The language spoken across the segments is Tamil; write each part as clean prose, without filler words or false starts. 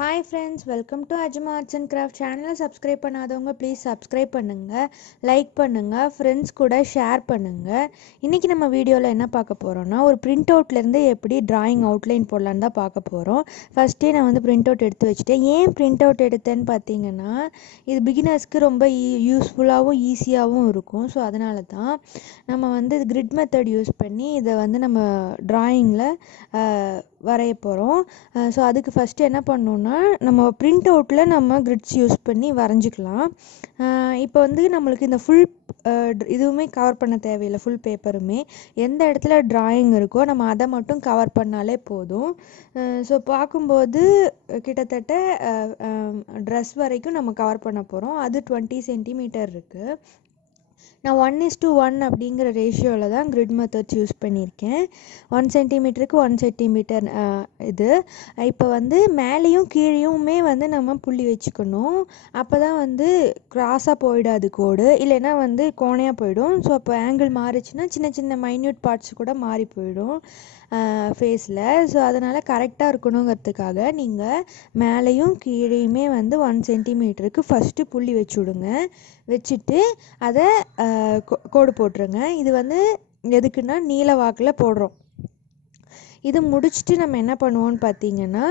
Hi friends, welcome to arjamaartsandcrafts channel. Subscribe பண்ணாதவங்க please subscribe பண்ணுங்க, லைக் பண்ணுங்க, friends கூட ஷேர் பண்ணுங்க. இன்னைக்கு நம்ம வீடியோல என்ன பார்க்க போறோம்னா ஒரு பிரிண்ட் அவுட்ல இருந்து எப்படி டிராயிங் அவுட்லைன் போடலாம்னு தான் பார்க்க போறோம். ஃபர்ஸ்டே நான் வந்து பிரிண்ட் அவுட் எடுத்து வச்சிட்டேன். ஏன் பிரிண்ட் அவுட் எடுத்தேன்னு பார்த்தீங்கன்னா இது பிகினர்ஸ்க்கு ரொம்ப யூஸ்ஃபுல்லாகவும் ஈஸியாகவும் இருக்கும். ஸோ அதனால தான் நம்ம வந்து கிரிட் மெத்தட் யூஸ் பண்ணி இதை வந்து நம்ம டிராயிங்கில் வரைய போகிறோம். ஸோ அதுக்கு ஃபஸ்ட்டு என்ன பண்ணணுன்னா நம்ம பிரிண்ட் அவுட்டில் நம்ம கிரிட்ஸ் யூஸ் பண்ணி வரைஞ்சிக்கலாம். இப்போ வந்து நம்மளுக்கு இந்த ஃபுல் இதுவுமே கவர் பண்ண தேவையில்லை. ஃபுல் பேப்பருமே எந்த இடத்துல டிராயிங் இருக்கோ நம்ம அதை மட்டும் கவர் பண்ணாலே போதும். ஸோ பார்க்கும்போது கிட்டத்தட்ட ட்ரெஸ் வரைக்கும் நம்ம கவர் பண்ண போகிறோம். அது 20 சென்டிமீட்டர் இருக்குது. நான் 1:1 அப்படிங்கிற ரேஷியோவில் தான் கிரிட் மெத்தட்ஸ் யூஸ் பண்ணியிருக்கேன். 1 சென்டிமீட்டருக்கு 1 சென்டிமீட்டர் இது. இப்போ வந்து மேலேயும் கீழேயுமே வந்து நம்ம புள்ளி வச்சுக்கணும். அப்போ தான் வந்து க்ராஸாக போயிடாது கோடு, இல்லைன்னா வந்து கோணையாக போயிடும். ஸோ அப்போ ஆங்கிள் மாறிச்சுன்னா சின்ன சின்ன மைன்யூட் பார்ட்ஸ் கூட மாறி போயிடும் ஃபேஸில். ஸோ அதனால் கரெக்டாக இருக்கணுங்கிறதுக்காக நீங்கள் மேலேயும் கீழேயுமே வந்து 1 சென்டிமீட்டருக்கு ஃபஸ்ட்டு புள்ளி வச்சு விடுங்க. வச்சுட்டு அதை கோடு போட்டுருங்க. இது வந்து எதுக்குன்னா நீல வாக்கில் போடுறோம். இது முடிச்சுட்டு நம்ம என்ன பண்ணுவோம்னு பார்த்தீங்கன்னா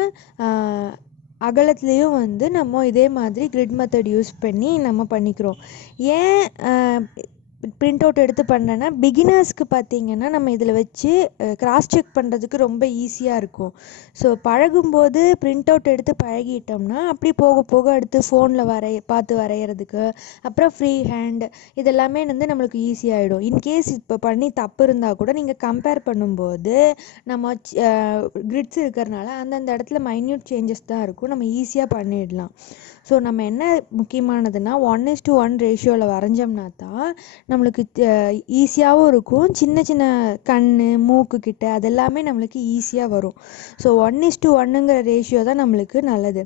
அகலத்துலேயும் வந்து நம்ம இதே மாதிரி கிரிட் மெத்தட் யூஸ் பண்ணி நம்ம பண்ணிக்கிறோம். ஏன் பிரிண்ட் அவுட் எடுத்து பண்ணுறேன்னா பிகினர்ஸ்க்கு பார்த்தீங்கன்னா நம்ம இதில் வச்சு கிராஸ் செக் பண்ணுறதுக்கு ரொம்ப ஈஸியாக இருக்கும். ஸோ பழகும்போது பிரிண்ட் அவுட் எடுத்து பழகிட்டோம்னா அப்படி போக போக எடுத்து ஃபோனில் பார்த்து வரைகிறதுக்கு அப்புறம் ஃப்ரீ ஹேண்ட் இதெல்லாமே வந்து நம்மளுக்கு ஈஸியாகிடும். இன்கேஸ் இப்போ பண்ணி தப்பு இருந்தால் கூட நீங்கள் கம்பேர் பண்ணும்போது நம்ம கிரிட்ஸ் இருக்கிறதுனால அந்தந்த இடத்துல மைன்யூட் சேஞ்சஸ் தான் இருக்கும், நம்ம ஈஸியாக பண்ணிடலாம். ஸோ நம்ம என்ன முக்கியமானதுன்னா 1:1 ரேஷியோவில் வரைஞ்சோம்னா தான் நம்மளுக்கு ஈஸியாகவும் இருக்கும். சின்ன சின்ன கண் மூக்கு கிட்ட அதெல்லாமே நம்மளுக்கு ஈஸியாக வரும். ஸோ 1:1ங்கிற ரேஷியோ தான் நம்மளுக்கு நல்லது.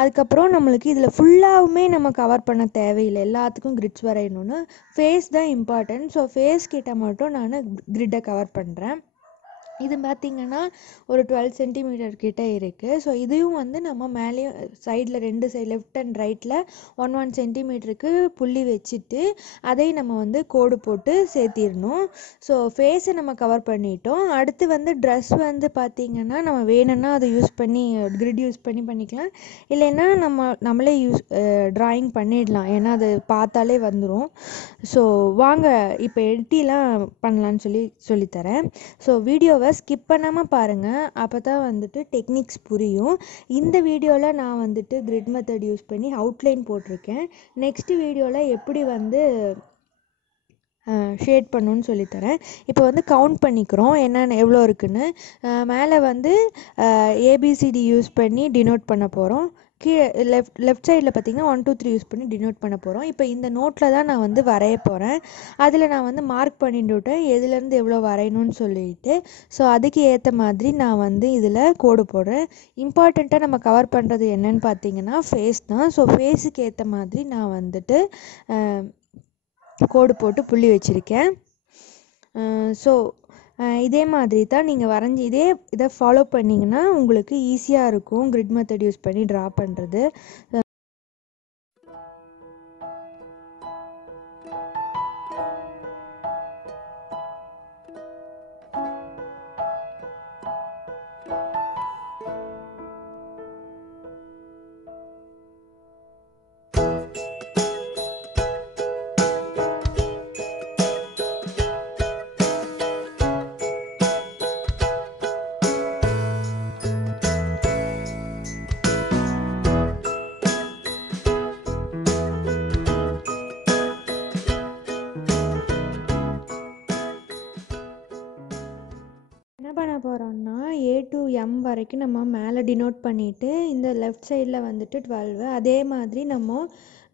அதுக்கப்புறம் நம்மளுக்கு இதில் ஃபுல்லாகவுமே நம்ம கவர் பண்ண தேவையில்லை. எல்லாத்துக்கும் கிரிட்ஸ் வரையணும்னு ஃபேஸ் தான் இம்பார்ட்டன்ட். ஸோ ஃபேஸ் கிட்ட மட்டும் நான் கிரிட்டை கவர் பண்ணுறேன். இது பார்த்திங்கன்னா ஒரு 12 சென்டிமீட்டர் கிட்ட இருக்குது. ஸோ இதையும் வந்து நம்ம மேலேயும் சைடில் 2 சைடு லெஃப்ட் அண்ட் ரைட்டில் 1 சென்டிமீட்டருக்கு புள்ளி வச்சுட்டு அதை நம்ம வந்து கோடு போட்டு சேர்த்திடணும். ஸோ ஃபேஸை நம்ம கவர் பண்ணிட்டோம். அடுத்து வந்து ட்ரெஸ் வந்து பார்த்திங்கன்னா நம்ம வேணும்னா அதை யூஸ் பண்ணி கிரிட் யூஸ் பண்ணி பண்ணிக்கலாம், இல்லைன்னா நம்மளே ட்ராயிங் பண்ணிடலாம். ஏன்னா அது பார்த்தாலே வந்துடும். ஸோ வாங்க இப்போ எடிட்டிலாம் பண்ணலான்னு சொல்லித்தரேன். ஸோ வீடியோவை ஸ்கிப் பண்ணாமல் பாருங்கள், அப்போ தான் வந்துட்டு டெக்னிக்ஸ் புரியும். இந்த வீடியோவில் நான் வந்துட்டு கிரிட் மெத்தட் யூஸ் பண்ணி அவுட்லைன் போட்டிருக்கேன். நெக்ஸ்ட் வீடியோவில் எப்படி வந்து ஷேட் பண்ணணுன்னு சொல்லித்தரேன். இப்போ வந்து கவுண்ட் பண்ணிக்கிறோம் என்னென்ன எவ்வளோ இருக்குன்னு. மேலே வந்து ஏபிசிடி யூஸ் பண்ணி டினோட் பண்ண போகிறோம். கீழே லெஃப்ட் சைடில் பார்த்திங்கன்னா 1 2 3 யூஸ் பண்ணி டினோட் பண்ண போகிறோம். இப்போ இந்த நோட்டில் தான் நான் வந்து வரைய போகிறேன். அதில் நான் வந்து மார்க் பண்ணிட்டுவிட்டேன் எதுலேருந்து எவ்வளோ வரையணும்னு சொல்லிட்டு. ஸோ அதுக்கு ஏற்ற மாதிரி நான் வந்து இதில் கோடு போடுறேன். இம்பார்ட்டண்ட்டாக நம்ம கவர் பண்ணுறது என்னன்னு பார்த்தீங்கன்னா ஃபேஸ் தான். ஸோ ஃபேஸுக்கு ஏற்ற மாதிரி நான் வந்துட்டு கோடு போட்டு புள்ளி வச்சுருக்கேன். ஸோ இதே மாதிரி தான் நீங்கள் வரைஞ்சி இதை ஃபாலோ பண்ணிங்கன்னா உங்களுக்கு ஈஸியாக இருக்கும் கிரிட் மெத்தட் யூஸ் பண்ணி ட்ரா பண்ணுறது. என்ன பண்ண போகிறோம்னா A to M வரைக்கும் நம்ம மேலே டினோட் பண்ணிவிட்டு இந்த லெஃப்ட் சைடில் வந்துட்டு 12 அதே மாதிரி நம்ம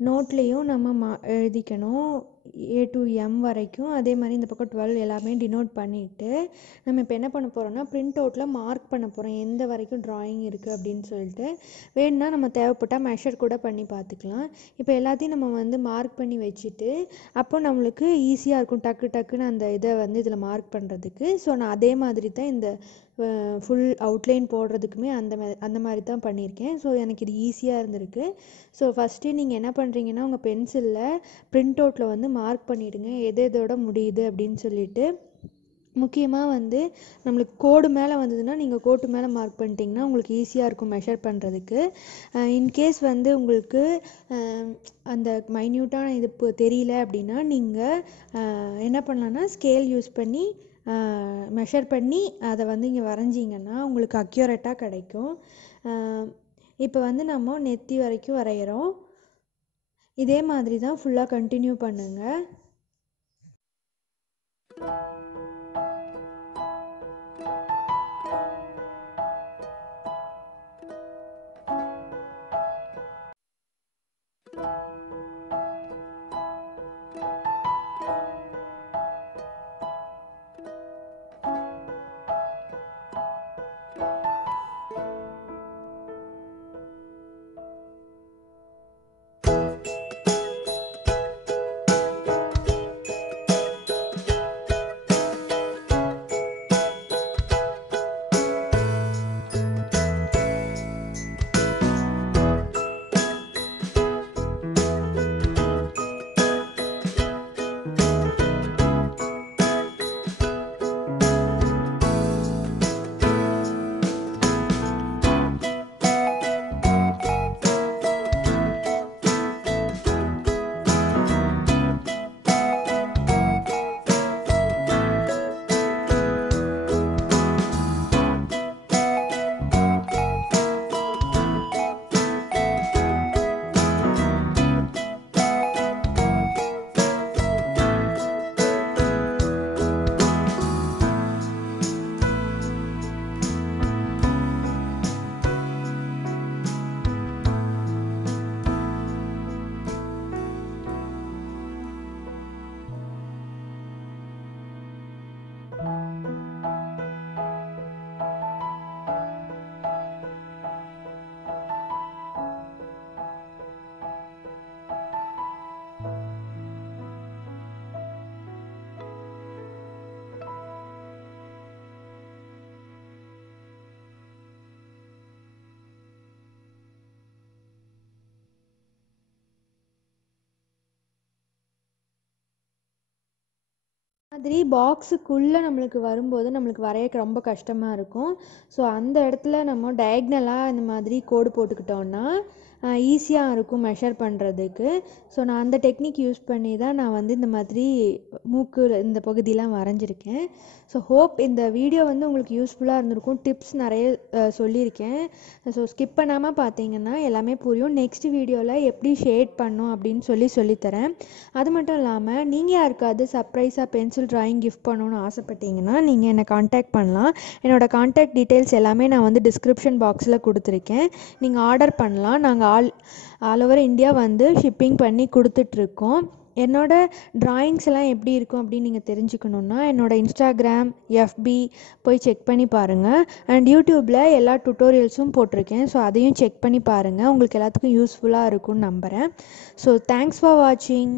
நோட்லேயும் நம்ம எழுதிக்கணும். A to M வரைக்கும் அதே மாதிரி இந்த பக்கம் 12 எல்லாமே டினோட் பண்ணிவிட்டு நம்ம இப்போ என்ன பண்ண போகிறோம்னா பிரிண்ட் அவுட்டில் மார்க் பண்ண போகிறோம் எந்த வரைக்கும் ட்ராயிங் இருக்குது அப்படின்னு சொல்லிட்டு. வேணும்னா நம்ம தேவைப்பட்டால் மெஷர் கூட பண்ணி பார்த்துக்கலாம். இப்போ எல்லாத்தையும் நம்ம வந்து மார்க் பண்ணி வச்சுட்டு அப்போ நம்மளுக்கு ஈஸியாக இருக்கும் டக்குன்னு அந்த இதை வந்து இதில் மார்க் பண்ணுறதுக்கு. ஸோ நான் அதே மாதிரி தான் இந்த ஃபுல் அவுட்லைன் போடுறதுக்குமே அந்த மாதிரி தான் பண்ணியிருக்கேன். ஸோ எனக்கு இது ஈஸியாக இருந்திருக்கு. ஸோ ஃபஸ்ட்டு நீங்கள் என்ன பண்ணுறீங்கன்னா உங்கள் பென்சிலில் பிரிண்ட் அவுட்டில் வந்து மார்க் பண்ணிவிடுங்க எது எதோட முடியுது அப்படின்னு சொல்லிட்டு. முக்கியமாக வந்து நம்மளுக்கு கோடு மேலே வந்ததுன்னா நீங்கள் கோட்டு மேலே மார்க் பண்ணிட்டீங்கன்னா உங்களுக்கு ஈஸியாக இருக்கும் மெஷர் பண்ணுறதுக்கு. இன்கேஸ் வந்து உங்களுக்கு அந்த மைன்யூட்டான இது தெரியல அப்படின்னா நீங்கள் என்ன பண்ணலான்னா ஸ்கேல் யூஸ் பண்ணி மெஷர் பண்ணி அதை வந்து இங்கே வரைஞ்சிங்கன்னா உங்களுக்கு அக்யூரேட்டாக கிடைக்கும். இப்போ வந்து நம்ம நெத்தி வரைக்கும் வரைகிறோம். இதே மாதிரி தான் ஃபுல்லாக கண்டினியூ பண்ணுங்கள். மாதிரி பாக்ஸுக்குள்ளே நம்மளுக்கு வரும்போது நம்மளுக்கு வரைய ரொம்ப கஷ்டமாக இருக்கும். ஸோ அந்த இடத்துல நம்ம டயக்னலாக இந்த மாதிரி கோடு போட்டுக்கிட்டோன்னா ஈஸியாக இருக்கும் மெஷர் பண்ணுறதுக்கு. ஸோ நான் அந்த டெக்னிக் யூஸ் பண்ணி தான் நான் வந்து இந்த மாதிரி மூக்கு இந்த பகுதியெலாம் வரைஞ்சிருக்கேன். ஸோ ஹோப் இந்த வீடியோ வந்து உங்களுக்கு யூஸ்ஃபுல்லாக இருந்திருக்கும். டிப்ஸ் நிறைய சொல்லியிருக்கேன். ஸோ ஸ்கிப் பண்ணாமல் பார்த்தீங்கன்னா எல்லாமே புரியும். நெக்ஸ்ட் வீடியோவில் எப்படி ஷேட் பண்ணும் அப்படின்னு சொல்லித்தரேன். அது மட்டும் இல்லாமல் நீங்கள் யாருக்காவது சர்ப்ரைஸாக பென்சில் ட்ராயிங் கிஃப்ட் பண்ணணுன்னு ஆசைப்பட்டீங்கன்னா நீங்கள் என்னை காண்டாக்ட் பண்ணலாம். என்னோடய காண்டாக்ட் டீட்டெயில்ஸ் எல்லாமே நான் வந்து டிஸ்கிரிப்ஷன் பாக்ஸில் கொடுத்துருக்கேன். நீங்கள் ஆர்டர் பண்ணலாம். நாங்கள் ஆல் ஓவர் இந்தியா வந்து ஷிப்பிங் பண்ணி கொடுத்துட்ருக்கோம். என்னோடய ட்ராயிங்ஸ் எல்லாம் எப்படி இருக்கும் அப்படின்னு நீங்கள் தெரிஞ்சுக்கணுன்னா என்னோடய இன்ஸ்டாகிராம், எஃபி போய் செக் பண்ணி பாருங்கள். அண்ட் யூடியூப்பில் எல்லா டுட்டோரியல்ஸும் போட்டிருக்கேன். ஸோ அதையும் செக் பண்ணி பாருங்கள். உங்களுக்கு எல்லாத்துக்கும் யூஸ்ஃபுல்லாக இருக்கும்னு நம்புகிறேன். ஸோ தேங்க்ஸ் ஃபார் வாட்சிங்.